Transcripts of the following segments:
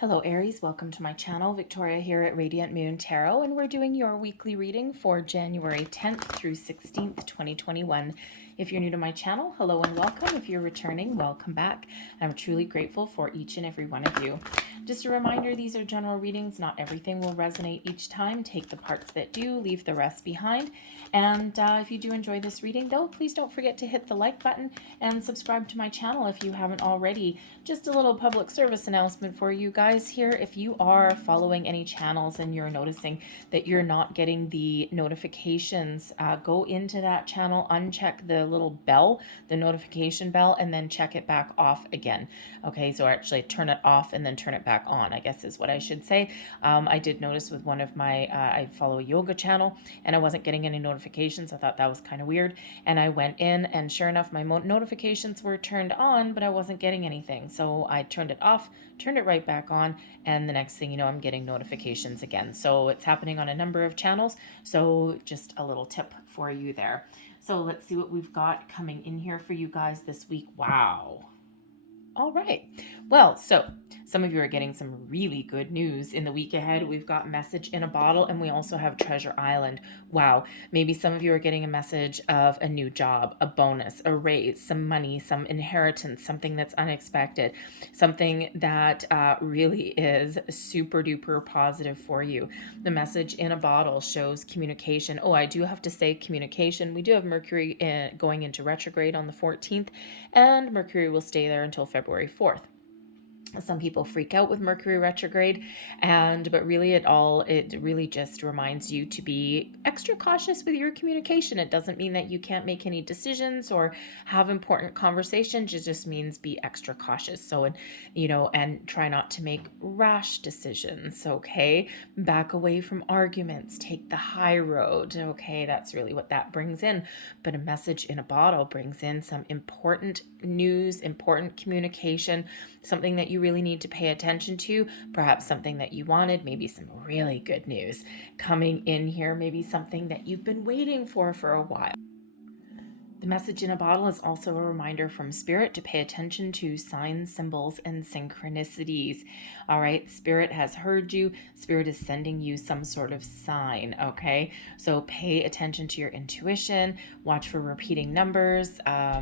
Hello Aries, welcome to my channel. Victoria here at Radiant Moon Tarot, and we're doing your weekly reading for January 10th through 16th, 2021. If you're new to my channel, hello and welcome. If you're returning, welcome back. I'm truly grateful for each and every one of you. Just a reminder, these are general readings. Not everything will resonate each time. Take the parts that do, leave the rest behind. And if you do enjoy this reading, though, please don't forget to hit the like button and subscribe to my channel if you haven't already. Just a little public service announcement for you guys here. If you are following any channels and you're noticing that you're not getting the notifications, go into that channel, uncheck the little bell, the notification bell, and then check it back off again. Okay, so actually turn it off and then turn it back on, I guess is what I should say. I did notice with one of my, I follow a yoga channel, and I wasn't getting any notifications. I thought that was kind of weird, and I went in, and sure enough, my notifications were turned on, but I wasn't getting anything. So I turned it off, turned it right back on, and the next thing you know, I'm getting notifications again. So it's happening on a number of channels. So just a little tip for you there. So let's see what we've got coming in here for you guys this week. Wow. All right. Well, so some of you are getting some really good news in the week ahead. We've got Message in a Bottle, and we also have Treasure Island. Wow. Maybe some of you are getting a message of a new job, a bonus, a raise, some money, some inheritance, something that's unexpected, something that really is super duper positive for you. The Message in a Bottle shows communication. Oh, I do have to say communication. We do have Mercury going into retrograde on the 14th, and Mercury will stay there until February 4th. Some people freak out with Mercury retrograde, but really it really just reminds you to be extra cautious with your communication. It doesn't mean that you can't make any decisions or have important conversations. It just means be extra cautious. So, and try not to make rash decisions. Okay, back away from arguments. Take the high road. Okay, that's really what that brings in. But a Message in a Bottle brings in some important news, important communication, something that you really need to pay attention to, perhaps something that you wanted, maybe some really good news coming in here, maybe something that you've been waiting for a while. The Message in a Bottle is also a reminder from Spirit to pay attention to signs, symbols, and synchronicities. All right, Spirit has heard you. Spirit is sending you some sort of sign, okay? So pay attention to your intuition. Watch for repeating numbers,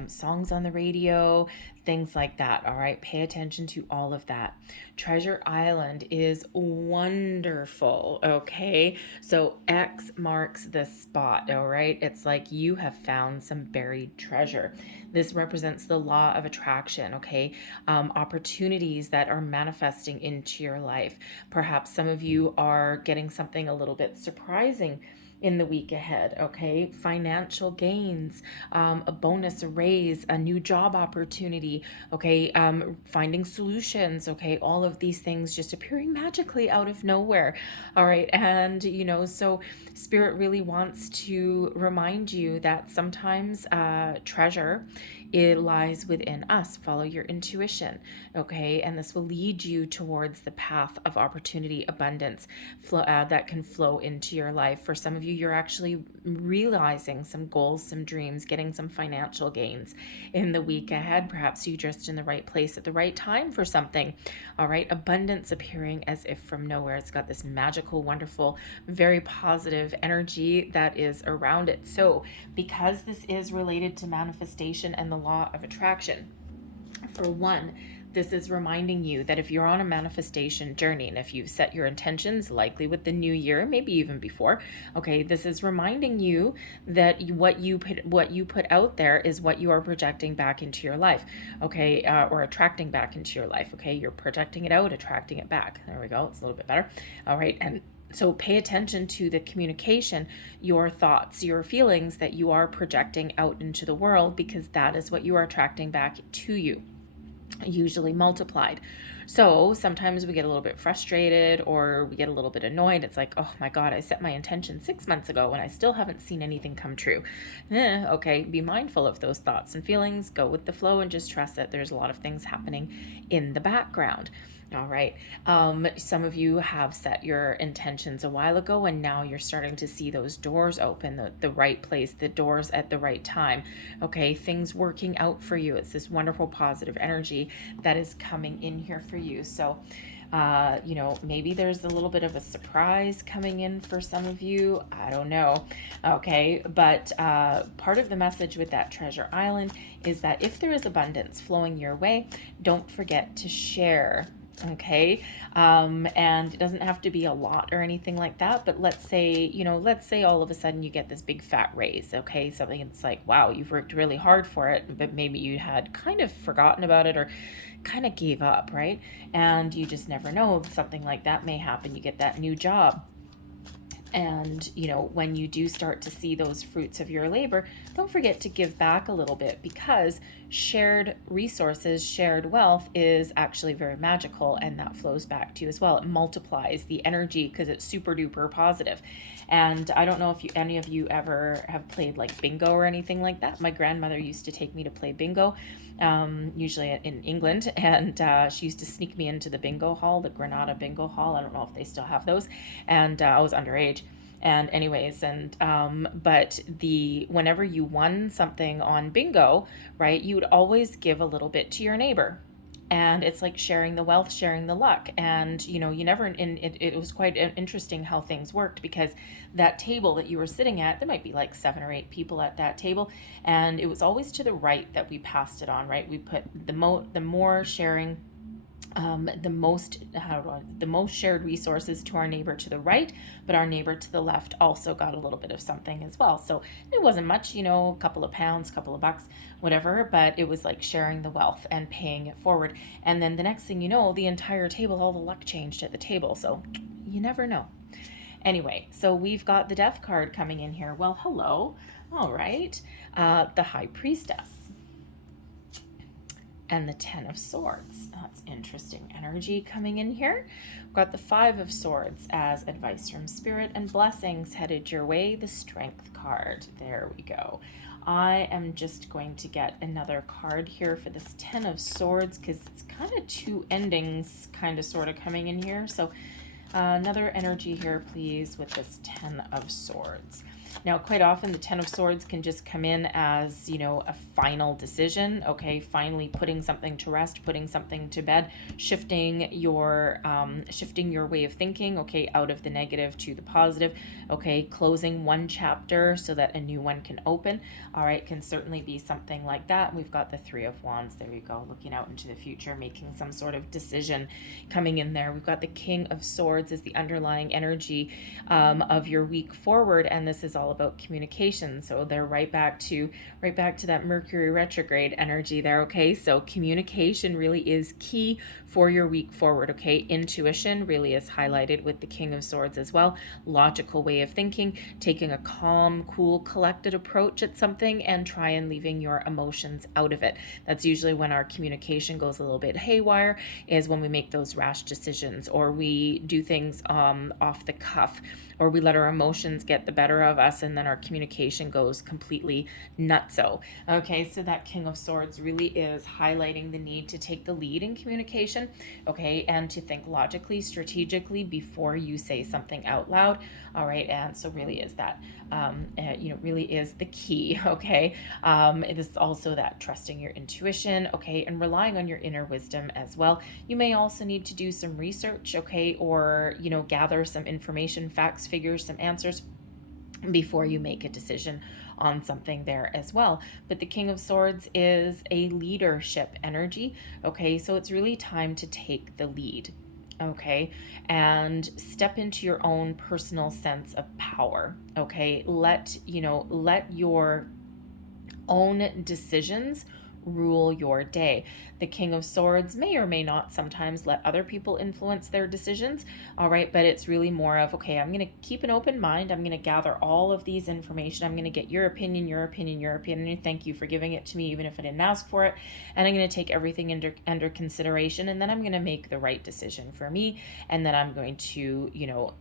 songs on the radio, things like that, all right? Pay attention to all of that. Treasure Island is wonderful, okay? So X marks the spot, all right? It's like you have found some buried treasure. This represents the law of attraction, okay? Opportunities that are manifesting into your life. Perhaps some of you are getting something a little bit surprising in the week ahead, okay? Financial gains, a bonus, a raise, a new job opportunity, okay? Finding solutions, okay? All of these things just appearing magically out of nowhere, all right? And, so Spirit really wants to remind you that sometimes treasure, it lies within us. Follow your intuition, okay? And this will lead you towards the path of opportunity, abundance, that can flow into your life. For some of you, you're actually realizing some goals, some dreams, getting some financial gains in the week ahead. Perhaps you're just in the right place at the right time for something, all right? Abundance appearing as if from nowhere. It's got this magical, wonderful, very positive energy that is around it. So because this is related to manifestation and the law of attraction, for one, this is reminding you that if you're on a manifestation journey, and if you've set your intentions, likely with the new year, maybe even before, okay, this is reminding you that what you put out there is what you are projecting back into your life, okay, or attracting back into your life, okay? You're projecting it out, attracting it back. There we go. It's a little bit better. All right, and so pay attention to the communication, your thoughts, your feelings that you are projecting out into the world, because that is what you are attracting back to you, usually multiplied. So sometimes we get a little bit frustrated or we get a little bit annoyed. It's like, oh my God, I set my intention 6 months ago and I still haven't seen anything come true. Okay, be mindful of those thoughts and feelings. Go with the flow and just trust that there's a lot of things happening in the background. All right. Some of you have set your intentions a while ago, and now you're starting to see those doors open, the right place, the doors at the right time. Okay, things working out for you. It's this wonderful positive energy that is coming in here for you. So, you know, maybe there's a little bit of a surprise coming in for some of you. I don't know. Okay, but part of the message with that treasure island is that if there is abundance flowing your way, don't forget to share. Okay. And it doesn't have to be a lot or anything like that, but let's say, you know, let's say all of a sudden you get this big fat raise. Okay. Something it's like, wow, you've worked really hard for it, but maybe you had kind of forgotten about it or kind of gave up, right? And you just never know, something like that may happen. You get that new job. And, you know, when you do start to see those fruits of your labor, don't forget to give back a little bit, because shared resources, shared wealth is actually very magical, and that flows back to you as well. It multiplies the energy because it's super duper positive. And I don't know if any of you ever have played like bingo or anything like that. My grandmother used to take me to play bingo, usually in England, and she used to sneak me into the bingo hall, the Granada bingo hall. I don't know if they still have those, and I was underage. And anyways, and but whenever you won something on bingo, right, you would always give a little bit to your neighbor. And it's like sharing the wealth, sharing the luck. And, you know, you never, and it was quite interesting how things worked, because that table that you were sitting at, there might be like 7 or 8 people at that table. And it was always to the right that we passed it on, right? We put the more sharing, the most shared resources to our neighbor to the right, but our neighbor to the left also got a little bit of something as well. So it wasn't much, you know, a couple of pounds, couple of bucks, whatever, but it was like sharing the wealth and paying it forward. And then the next thing you know, the entire table, all the luck changed at the table. So you never know. Anyway, so we've got the Death card coming in here. Well, hello. All right. The High Priestess. And the 10 of Swords. That's interesting energy coming in here. We've got the 5 of Swords as advice from Spirit and blessings headed your way. The Strength card. There we go. I am just going to get another card here for this 10 of Swords, because it's kind of 2 endings kind of sort of coming in here. So another energy here, please, with this 10 of Swords. Now, quite often the 10 of Swords can just come in as, you know, a final decision, okay, finally putting something to rest, putting something to bed, shifting your way of thinking, okay, out of the negative to the positive, okay, closing one chapter so that a new one can open, all right, can certainly be something like that. We've got the 3 of Wands, there you go, looking out into the future, making some sort of decision coming in there. We've got the King of Swords as the underlying energy of your week forward, and this is all about communication. So they're right back to that Mercury retrograde energy there. Okay, so communication really is key for your week forward. Okay, intuition really is highlighted with the King of Swords as well. Logical way of thinking, taking a calm, cool, collected approach at something, and try and leaving your emotions out of it. That's usually when our communication goes a little bit haywire, is when we make those rash decisions, or we do things off the cuff, or we let our emotions get the better of us, and then our communication goes completely nutso. Okay, so that King of Swords really is highlighting the need to take the lead in communication, okay, and to think logically, strategically before you say something out loud. All right, and so really is that, you know, really is the key, okay? It is also that trusting your intuition, okay, and relying on your inner wisdom as well. You may also need to do some research, okay, or, you know, gather some information, facts, figures, some answers before you make a decision on something there as well. But the King of Swords is a leadership energy, okay, so it's really time to take the lead, okay, and step into your own personal sense of power, okay, let your own decisions rule your day. The King of Swords may or may not sometimes let other people influence their decisions, all right, but it's really more of, okay, I'm going to keep an open mind, I'm going to gather all of these information, I'm going to get your opinion, thank you for giving it to me even if I didn't ask for it, and I'm going to take everything under consideration, and then I'm going to make the right decision for me, and then I'm going to, you know,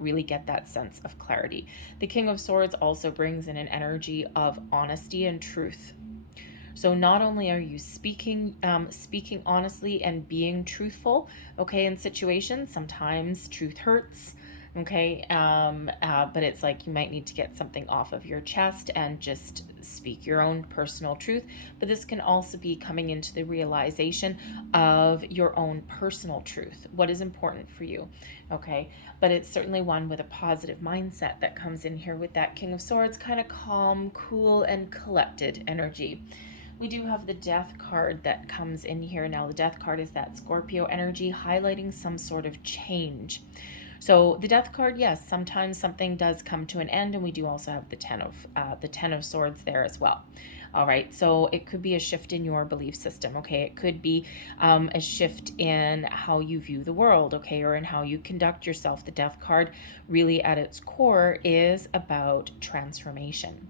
really get that sense of clarity. The King of Swords also brings in an energy of honesty and truth. So not only are you speaking honestly and being truthful, okay, in situations, sometimes truth hurts, okay, but it's like you might need to get something off of your chest and just speak your own personal truth. But this can also be coming into the realization of your own personal truth, what is important for you, okay? But it's certainly one with a positive mindset that comes in here with that King of Swords, kind of calm, cool, and collected energy. We do have the Death card that comes in here. Now, the Death card is that Scorpio energy highlighting some sort of change. So the Death card, yes, sometimes something does come to an end, and we do also have the Ten of Swords there as well. All right, so it could be a shift in your belief system, okay? It could be a shift in how you view the world, okay, or in how you conduct yourself. The Death card really at its core is about transformation.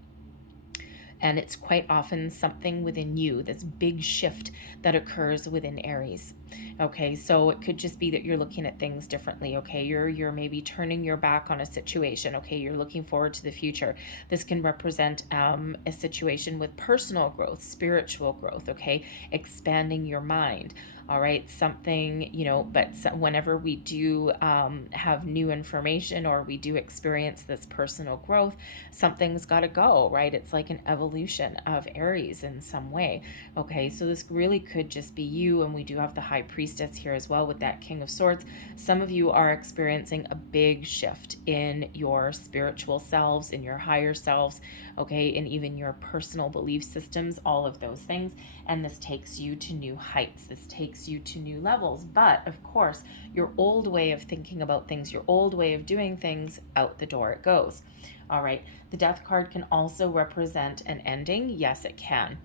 And it's quite often something within you, this big shift that occurs within Aries. Okay, so it could just be that you're looking at things differently. Okay, you're maybe turning your back on a situation. Okay, you're looking forward to the future. This can represent a situation with personal growth, spiritual growth. Okay, expanding your mind. All right, something, you know, but whenever we do have new information or we do experience this personal growth, something's got to go, right? It's like an evolution of Aries in some way. Okay, so this really could just be you, and we do have the High Priestess here as well with that King of Swords. Some of you are experiencing a big shift in your spiritual selves, in your higher selves, okay, and even your personal belief systems, all of those things. And this takes you to new heights. This takes you to new levels. But of course, your old way of thinking about things, your old way of doing things, out the door it goes. All right. The Death card can also represent an ending. Yes, it can.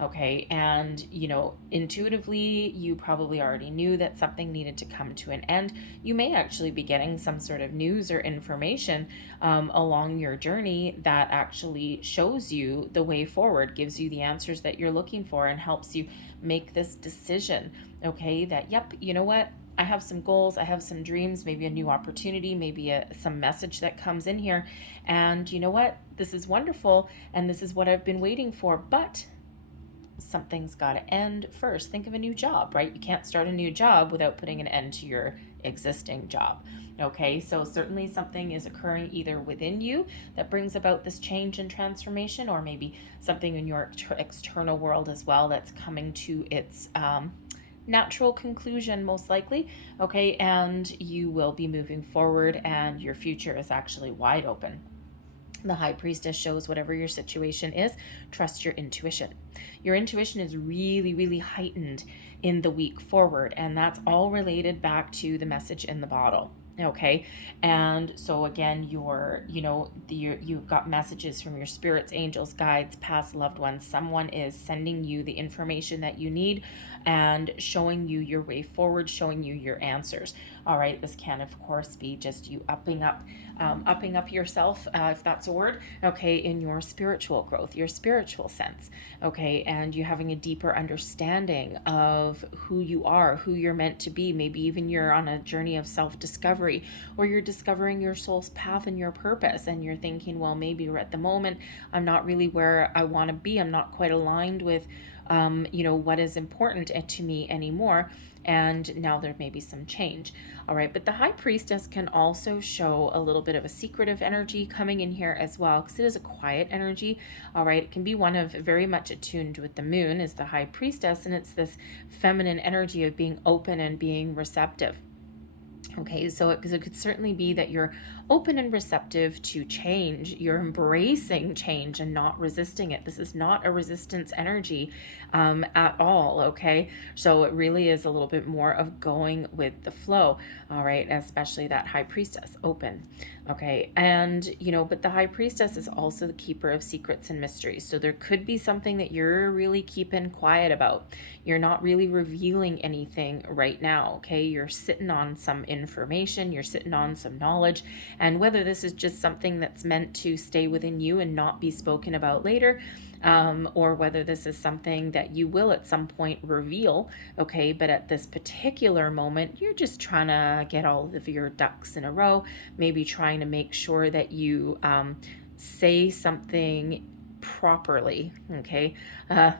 Okay. And, you know, intuitively, you probably already knew that something needed to come to an end. You may actually be getting some sort of news or information along your journey that actually shows you the way forward, gives you the answers that you're looking for, and helps you make this decision. Okay. That, yep, you know what? I have some goals, I have some dreams, maybe a new opportunity, maybe some message that comes in here. And you know what? This is wonderful, and this is what I've been waiting for, but something's got to end first. Think of a new job, right? You can't start a new job without putting an end to your existing job. Okay, so certainly something is occurring either within you that brings about this change and transformation, or maybe something in your external world as well that's coming to its natural conclusion, most likely. Okay, and you will be moving forward, and your future is actually wide open. The High Priestess shows whatever your situation is, trust your intuition. Your intuition is really, really heightened in the week forward, and that's all related back to the message in the bottle. Okay, and so again, you've got messages from your spirits, angels, guides, past loved ones. Someone is sending you the information that you need and showing you your way forward, showing you your answers. All right, this can of course be just you upping up yourself, if that's a word, okay, in your spiritual growth, your spiritual sense, okay, and you having a deeper understanding of who you are, who you're meant to be. Maybe even you're on a journey of self-discovery, or you're discovering your soul's path and your purpose, and you're thinking, well, maybe at the moment I'm not really where I want to be. I'm not quite aligned with what is important to me anymore. And now there may be some change. All right, but the High Priestess can also show a little bit of a secretive energy coming in here as well, because it is a quiet energy. All right, it can be one of very much attuned with the moon is the High Priestess, and it's this feminine energy of being open and being receptive. Okay, so it could certainly be that you're open and receptive to change. You're embracing change and not resisting it. This is not a resistance energy at all, okay? So it really is a little bit more of going with the flow, all right? Especially that High Priestess, open, okay? And, but the High Priestess is also the keeper of secrets and mysteries. So there could be something that you're really keeping quiet about. You're not really revealing anything right now, okay? You're sitting on some information, you're sitting on some knowledge, and whether this is just something that's meant to stay within you and not be spoken about later, or whether this is something that you will at some point reveal, okay, but at this particular moment, you're just trying to get all of your ducks in a row, maybe trying to make sure that you say something properly, okay?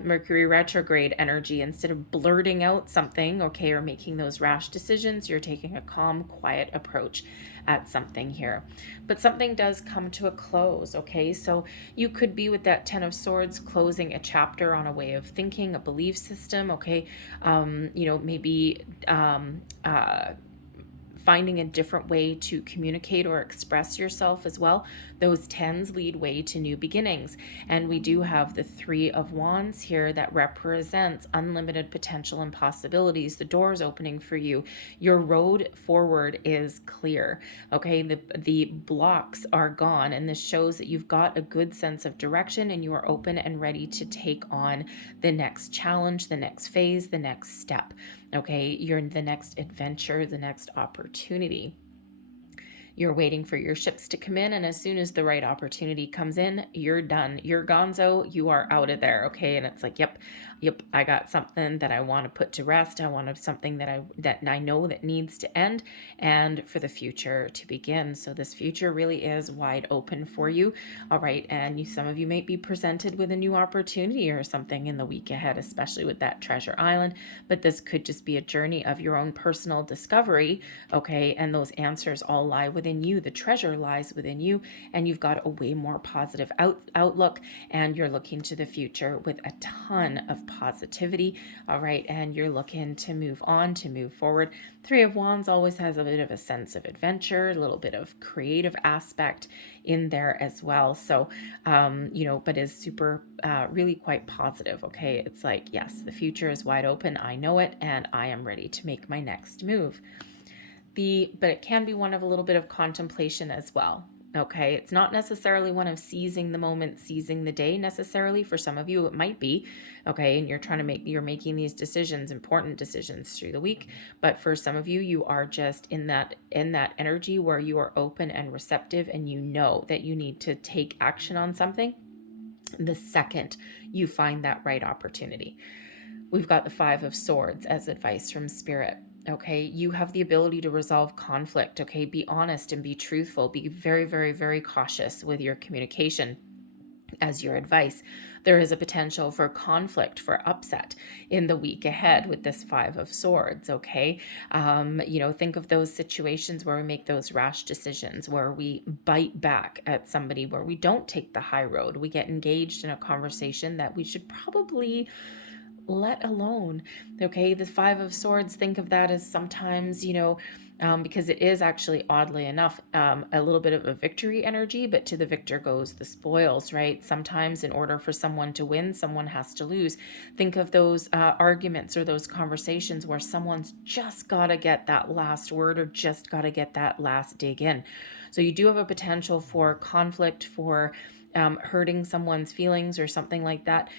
Mercury retrograde energy, instead of blurting out something, okay, or making those rash decisions, you're taking a calm, quiet approach at something here. But something does come to a close, okay? So you could be with that Ten of Swords closing a chapter on a way of thinking, a belief system, okay? Maybe finding a different way to communicate or express yourself as well. Those tens lead way to new beginnings. And we do have the Three of Wands here that represents unlimited potential and possibilities. The door is opening for you. Your road forward is clear. Okay, the blocks are gone, and this shows that you've got a good sense of direction and you are open and ready to take on the next challenge, the next phase, the next step. Okay, you're in the next adventure, the next opportunity. You're waiting for your ships to come in, and as soon as the right opportunity comes in, you're done. You're gonzo, you are out of there, okay? And it's like, yep, I got something that I want to put to rest. I want something that I know that needs to end, and for the future to begin. So this future really is wide open for you, all right? And some of you might be presented with a new opportunity or something in the week ahead, especially with that Treasure Island, but this could just be a journey of your own personal discovery, okay? And those answers all lie within you. The treasure lies within you, and you've got a way more positive outlook, and you're looking to the future with a ton of positivity, all right? And you're looking to move on, to move forward. Three of Wands always has a bit of a sense of adventure, a little bit of creative aspect in there as well. So, but is super, really quite positive, okay? It's like, yes, the future is wide open. I know it, and I am ready to make my next move. But it can be one of a little bit of contemplation as well. Okay, it's not necessarily one of seizing the moment, seizing the day necessarily. For some of you, it might be, okay, and you're making these decisions, important decisions through the week. But for some of you, you are just in that energy where you are open and receptive, and you know that you need to take action on something the second you find that right opportunity. We've got the Five of Swords as advice from Spirit. Okay, you have the ability to resolve conflict. Okay, be honest and be truthful. Be very, very, very cautious with your communication as your advice. There is a potential for conflict, for upset in the week ahead with this Five of Swords, okay? Think of those situations where we make those rash decisions, where we bite back at somebody, where we don't take the high road. We get engaged in a conversation that we should probably let alone, okay? The Five of Swords, think of that as sometimes, because it is actually, oddly enough, a little bit of a victory energy, but to the victor goes the spoils, right? Sometimes in order for someone to win, someone has to lose. Think of those arguments or those conversations where someone's just got to get that last word or just got to get that last dig in. So you do have a potential for conflict, for hurting someone's feelings or something like that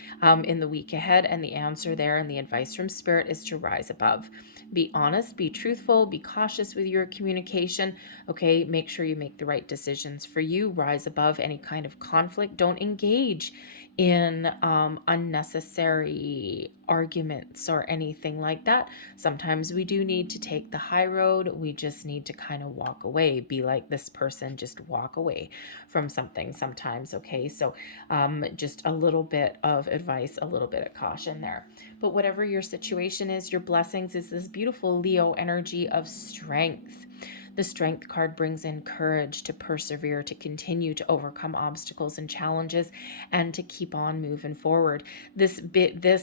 in the week ahead. And the answer there and the advice from Spirit is to rise above. Be honest, be truthful, be cautious with your communication. Okay, make sure you make the right decisions for you. Rise above any kind of conflict. Don't engage in unnecessary arguments or anything like that. Sometimes we do need to take the high road. We just need to kind of walk away, be like this person, just walk away from something sometimes. Okay, so just a little bit of advice, a little bit of caution there. But whatever your situation is, your blessings is this beautiful Leo energy of strength. The Strength card brings in courage to persevere, to continue to overcome obstacles and challenges, and to keep on moving forward. This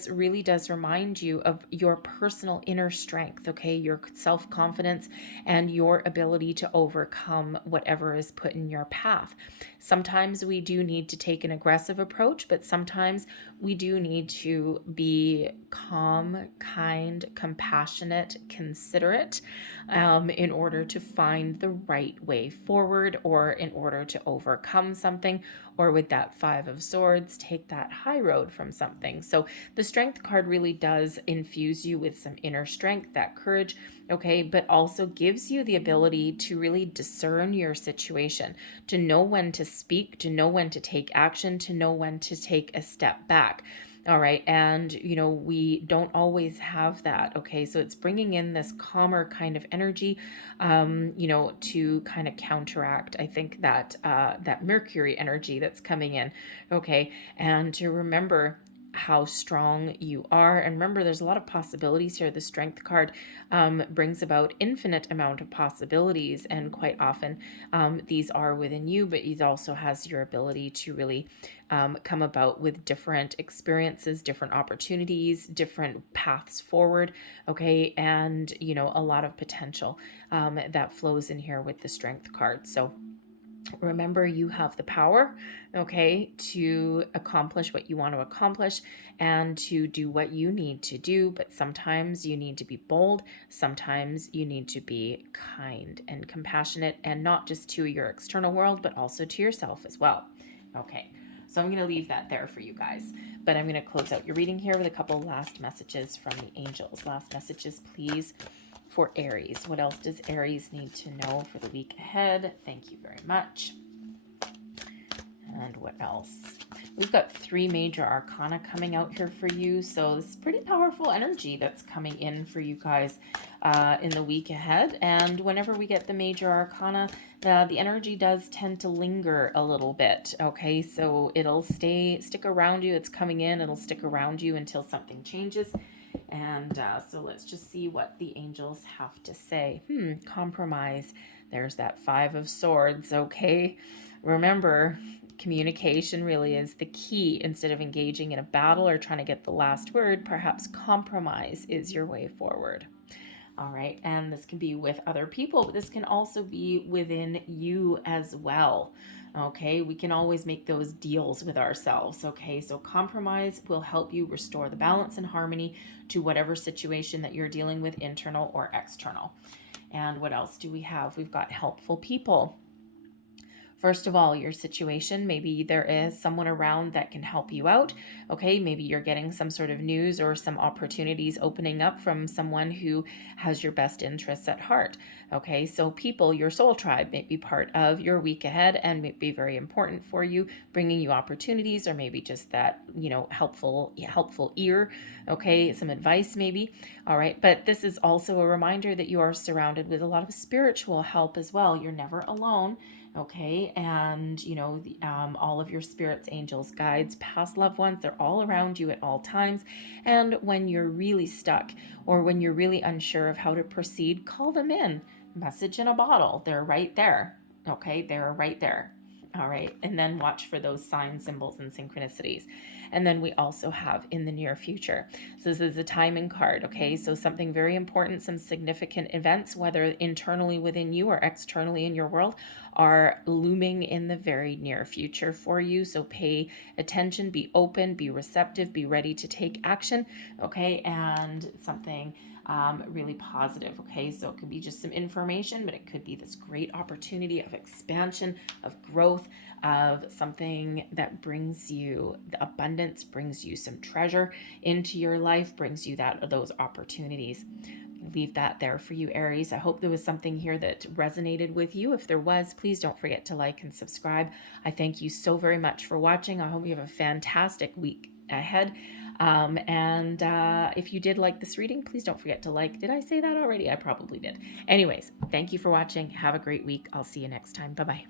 really does remind you of your personal inner strength, okay? Your self-confidence and your ability to overcome whatever is put in your path. Sometimes we do need to take an aggressive approach, but sometimes we do need to be calm, kind, compassionate, considerate, in order to find the right way forward, or in order to overcome something, or with that Five of Swords, take that high road from something. So the Strength card really does infuse you with some inner strength, that courage, okay, but also gives you the ability to really discern your situation, to know when to speak, to know when to take action, to know when to take a step back. All right. And, you know, we don't always have that. Okay. So it's bringing in this calmer kind of energy, you know, to kind of counteract, I think, that Mercury energy that's coming in. Okay. And to remember how strong you are. And remember, there's a lot of possibilities here. The Strength card brings about infinite amount of possibilities. And quite often these are within you, but it also has your ability to really come about with different experiences, different opportunities, different paths forward. Okay. And, you know, a lot of potential that flows in here with the Strength card. So remember, you have the power, okay, to accomplish what you want to accomplish and to do what you need to do. But sometimes you need to be bold. Sometimes you need to be kind and compassionate, and not just to your external world, but also to yourself as well. Okay. So I'm going to leave that there for you guys, but I'm going to close out your reading here with a couple last messages from the angels. Last messages, please, for Aries. What else does Aries need to know for the week ahead? Thank you very much. And what else? We've got 3 major arcana coming out here for you. So this is pretty powerful energy that's coming in for you guys in the week ahead. And whenever we get the major arcana, the energy does tend to linger a little bit. Okay, so it'll stick around you. It's coming in. It'll stick around you until something changes. And so let's just see what the angels have to say. Compromise. There's that 5 of Swords. Okay, remember, communication really is the key. Instead of engaging in a battle or trying to get the last word, perhaps compromise is your way forward. All right, and this can be with other people, but this can also be within you as well. Okay, we can always make those deals with ourselves. Okay, so compromise will help you restore the balance and harmony to whatever situation that you're dealing with, internal or external. And what else do we have? We've got helpful people. First of all, your situation, maybe there is someone around that can help you out. Okay, maybe you're getting some sort of news or some opportunities opening up from someone who has your best interests at heart. Okay, so people, your soul tribe, may be part of your week ahead and may be very important for you, bringing you opportunities, or maybe just that, you know, helpful ear. Okay, some advice maybe. All right, but this is also a reminder that you are surrounded with a lot of spiritual help as well. You're never alone. Okay, and you know, all of your spirits, angels, guides, past loved ones, they're all around you at all times. And when you're really stuck or when you're really unsure of how to proceed, call them in. Message in a bottle. They're right there. Okay, they're right there. All right, and then watch for those signs, symbols, and synchronicities. And then we also have in the near future. So this is a timing card, okay? So something very important, some significant events, whether internally within you or externally in your world, are looming in the very near future for you. So pay attention, be open, be receptive, be ready to take action, okay? And something really positive. Okay, so it could be just some information, but it could be this great opportunity of expansion, of growth, of something that brings you the abundance, brings you some treasure into your life, brings you those opportunities. Leave that there for you, Aries. I hope there was something here that resonated with you. If there was, please don't forget to like and subscribe. I thank you so very much for watching. I hope you have a fantastic week ahead. If you did like this reading, please don't forget to like. Did I say that already? I probably did. Anyways, thank you for watching. Have a great week. I'll see you next time. Bye-bye.